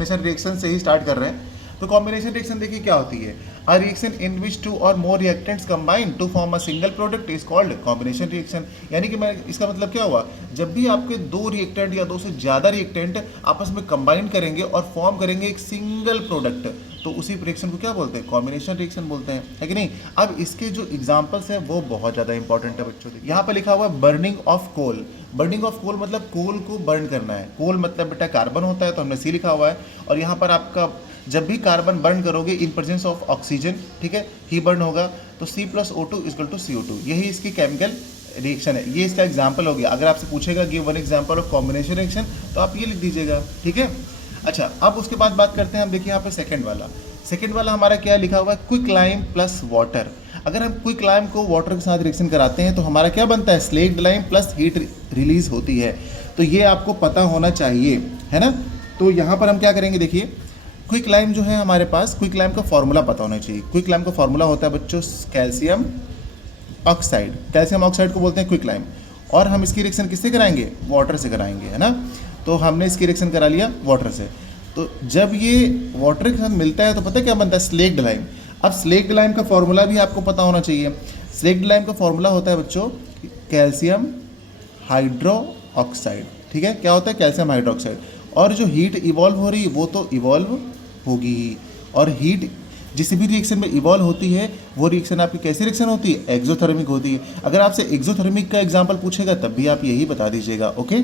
Combination reaction से ही start कर रहे हैं। तो कॉम्बिनेशन रिएक्शन देखिए क्या होती है, a reaction in which two or more reactants combine to form a single product is called combination reaction. यानी कि मैं इसका मतलब क्या हुआ, जब भी आपके दो रिएक्टेंट या दो से ज़्यादा रिएक्टेंट आपस में कंबाइन करेंगे और फॉर्म करेंगे एक सिंगल प्रोडक्ट, तो उसी रिएक्शन को क्या बोलते हैं, कॉम्बिनेशन रिएक्शन बोलते हैं, है कि नहीं। अब इसके जो एग्जांपल्स हैं वो बहुत ज़्यादा इंपॉर्टेंट है बच्चों। यहाँ पर लिखा हुआ है burning of coal. Burning of coal मतलब कोल को बर्न करना है। कोल मतलब बेटा कार्बन होता है, तो हमने सी लिखा हुआ है। और यहाँ पर आपका जब भी कार्बन बर्न करोगे इन प्रेजेंस ऑफ ऑक्सीजन, ठीक है, ही बर्न होगा, तो C+O2 इक्वल टू CO2, यही इसकी केमिकल रिएक्शन है। ये इसका एग्जाम्पल हो गया। अगर आपसे पूछेगा give one example of combination reaction, तो आप ये लिख दीजिएगा, ठीक है। अच्छा, अब उसके बाद बात करते हैं हम। देखिए यहाँ पर सेकेंड वाला हमारा क्या लिखा हुआ है, क्विक लाइम प्लस वाटर। अगर हम क्विक लाइम को वाटर के साथ रिएक्शन कराते हैं तो हमारा क्या बनता है, slaked lime plus heat release होती है। तो ये आपको पता होना चाहिए, है ना। तो यहाँ पर हम क्या करेंगे, देखिए क्विक लाइम जो है हमारे पास, क्विक लाइम का फॉर्मूला पता होना चाहिए। क्विक लाइम का फॉर्मूला होता है बच्चों कैल्शियम ऑक्साइड। कैल्शियम ऑक्साइड को बोलते हैं क्विक लाइम। और हम इसकी रिएक्शन किससे कराएंगे, वाटर से कराएंगे, है ना। तो हमने इसकी रिएक्शन करा लिया वाटर से। तो जब ये वाटर के साथ मिलता है तो पता है क्या बनता है, स्लेक्ड लाइम। अब स्लेक्ड लाइम का फॉर्मूला भी आपको पता होना चाहिए। स्लेक्ड लाइम का फॉर्मूला होता है बच्चों कैल्शियम हाइड्रो ऑक्साइड, ठीक है। क्या होता है, कैल्शियम हाइड्रो ऑक्साइड। और जो हीट इवॉल्व हो रही है वो तो इवॉल्व होगी ही। और हीट जिस भी रिएक्शन में इवॉल्व होती है वो रिएक्शन आपकी कैसी रिएक्शन होती है, एक्सोथर्मिक होती है। अगर आपसे एक्सोथर्मिक का एग्जाम्पल पूछेगा तब भी आप यही बता दीजिएगा, ओके।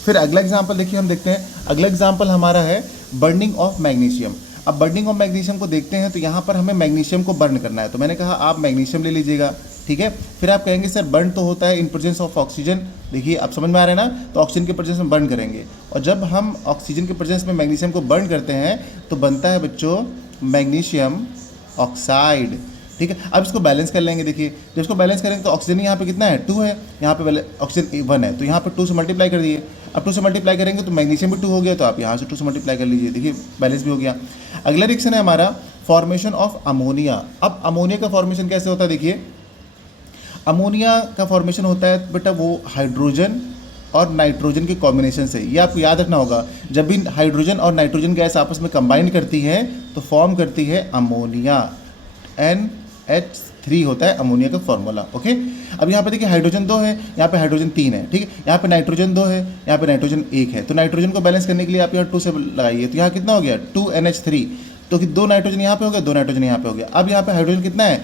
फिर अगला एग्जाम्पल देखिए, हम देखते हैं। अगला एग्जाम्पल हमारा है बर्निंग ऑफ मैग्नीशियम। अब बर्निंग ऑफ मैग्नीशियम को देखते हैं तो यहाँ पर हमें मैग्नीशियम को बर्न करना है। तो मैंने कहा आप मैग्नीशियम ले लीजिएगा, ठीक है। फिर आप कहेंगे सर बर्न तो होता है इन प्रेजेंस ऑफ ऑक्सीजन। देखिए आप समझ में आ रहे हैं ना, तो ऑक्सीजन के प्रेजेंस में बर्न करेंगे। और जब हम ऑक्सीजन के प्रेजेंस में मैग्नीशियम को बर्न करते हैं तो बनता है बच्चों मैग्नीशियम ऑक्साइड, ठीक है। अब इसको बैलेंस कर लेंगे। देखिए जब इसको बैलेंस करेंगे तो ऑक्सीजन यहाँ पे कितना है, 2 है। यहाँ पे ऑक्सीजन 1 है, तो यहाँ पे 2 से मल्टीप्लाई कर दिए। अब 2 से मल्टीप्लाई करेंगे तो मैग्नीशियम भी 2 हो गया, तो आप यहाँ से 2 से मल्टीप्लाई कर लीजिए। देखिए बैलेंस भी हो गया। अगला रिएक्शन है हमारा फॉर्मेशन ऑफ अमोनिया। अब अमोनिया का फॉर्मेशन कैसे होता है, देखिए अमोनिया का फॉर्मेशन होता है बेटा वो हाइड्रोजन और नाइट्रोजन के कॉम्बिनेशन से। ये आपको याद रखना होगा, जब भी हाइड्रोजन और नाइट्रोजन गैस आपस में कंबाइन करती है तो फॉर्म करती है अमोनिया। NH3 होता है अमोनिया का फॉर्मूला, ओके। अब यहाँ पे देखिए हाइड्रोजन 2 है, यहाँ पे हाइड्रोजन 3 है, ठीक है। यहाँ पे नाइट्रोजन 2 है, यहाँ पे नाइट्रोजन 1 है। तो नाइट्रोजन को बैलेंस करने के लिए आप यहाँ 2 से लगाइए, तो यहाँ कितना हो गया 2NH3। तो 2 नाइट्रोजन यहाँ पे हो गया, 2 नाइट्रोजन यहाँ पे हो गया। अब यहाँ पे हाइड्रोजन कितना है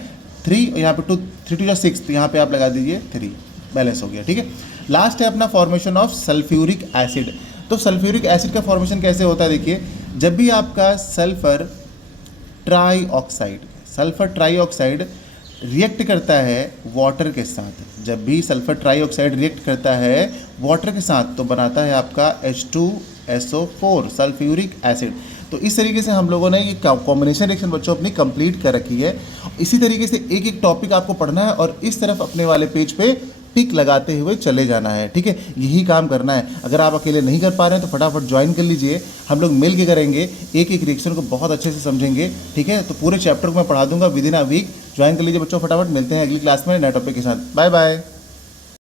3, और यहाँ पे 3 2 6, तो यहाँ पे आप लगा दीजिए 3, बैलेंस हो गया, ठीक है। लास्ट है अपना फॉर्मेशन ऑफ सल्फ्यूरिक एसिड। तो सल्फ्यूरिक एसिड का फॉर्मेशन कैसे होता है, देखिए जब भी आपका सल्फर ट्राईऑक्साइड रिएक्ट करता है वाटर के साथ, जब भी सल्फर ट्राईऑक्साइड रिएक्ट करता है वाटर के साथ तो बनाता है आपका H2SO4 सल्फ्यूरिक एसिड। तो इस तरीके से हम लोगों ने ये कॉम्बिनेशन रिएक्शन बच्चों अपनी कंप्लीट कर रखी है। इसी तरीके से एक एक टॉपिक आपको पढ़ना है और इस तरफ अपने वाले पेज पे टिक लगाते हुए चले जाना है, ठीक है। यही काम करना है। अगर आप अकेले नहीं कर पा रहे हैं तो फटाफट ज्वाइन कर लीजिए, हम लोग मिल के करेंगे, एक एक रिएक्शन को बहुत अच्छे से समझेंगे, ठीक है। तो पूरे चैप्टर को मैं पढ़ा दूंगा within a week. Join कर लीजिए बच्चों फटाफट। मिलते हैं अगली क्लास में नए टॉपिक के साथ। Bye bye.